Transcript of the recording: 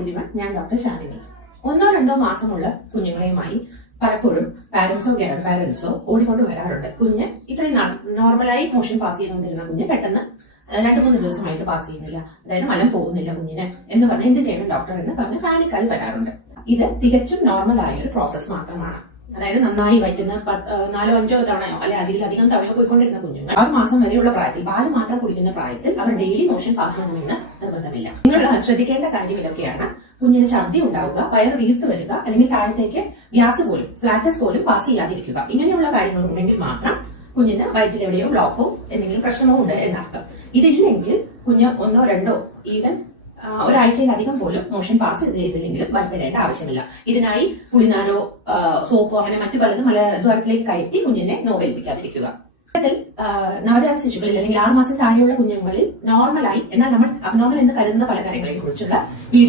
Everyone, ഞാൻ doctor Shalini. 1-2 മാസമുള്ള കുഞ്ഞുങ്ങളെയുമായി പലപ്പോഴും പാരന്റ്സോ grand പാരന്റ്സോ ഓടിക്കൊണ്ട് വരാറുണ്ട്. കുഞ്ഞ് ഇത്രയും നാൾ നോർമലായി മോഷൻ പാസ് ചെയ്തുകൊണ്ടിരുന്ന കുഞ്ഞ് പെട്ടെന്ന് 2-3 ദിവസമായിട്ട് പാസ് ചെയ്യുന്നില്ല, അതായത് മലം പോകുന്നില്ല കുഞ്ഞിന് എന്ന് പറഞ്ഞ് എന്ത് ചെയ്യണം ഡോക്ടർ എന്ന് പറഞ്ഞ് പാനിക്കായി വരാറുണ്ട്. ഇത് തികച്ചും നോർമലായ ഒരു പ്രോസസ് മാത്രമാണ്. അതായത് നന്നായി വയറ്റുന്ന 4-5 തവണയോ അല്ലെ അതിലധികം തവണയോ പോയിക്കൊണ്ടിരുന്ന കുഞ്ഞുങ്ങൾ 6 മാസം വരെയുള്ള പ്രായത്തിൽ പാല് മാത്രം കുടിക്കുന്ന പ്രായത്തിൽ അവർ ഡെയിലി മോഷൻ പാസ് ചെയ്യണമെന്ന് നിർബന്ധമില്ല. നിങ്ങൾ ശ്രദ്ധിക്കേണ്ട കാര്യം ഇതൊക്കെയാണ്. കുഞ്ഞിന് ഛർദി ഉണ്ടാവുക, വയറ് വീർത്ത് വരിക, അല്ലെങ്കിൽ താഴത്തേക്ക് ഗ്യാസ് പോലും ഫ്ലാറ്റസ് പോലും പാസ് ചെയ്യാതിരിക്കുക, ഇങ്ങനെയുള്ള കാര്യങ്ങൾ ഉണ്ടെങ്കിൽ മാത്രം കുഞ്ഞിന് വയറ്റിൽ എവിടെയോ ബ്ലോക്കോ എന്തെങ്കിലും പ്രശ്നമോ ഉണ്ട് എന്നർത്ഥം. ഇതില്ലെങ്കിൽ കുഞ്ഞ് 1-2 ഈവൻ ഒരാഴ്ചയിലധികം പോലും മോഷൻ പാസ് ചെയ്തില്ലെങ്കിലും ഭയപ്പെടേണ്ട ആവശ്യമില്ല. ഇതിനായി പുളിനാരോ സോപ്പോ അങ്ങനെ മറ്റു പലതും മലദ്വാരത്തിലേക്ക് കയറ്റി കുഞ്ഞിനെ നോവേൽപ്പിക്കാതിരിക്കുക. നവജാത ശിശുക്കളിൽ അല്ലെങ്കിൽ 6 മാസം താഴെയുള്ള കുഞ്ഞുങ്ങളിൽ നോർമലായി എന്നാൽ നമ്മൾ അബ്നോർമൽ എന്ന് കരുതുന്ന പല കാര്യങ്ങളെ കുറിച്ചുള്ള വീഡിയോ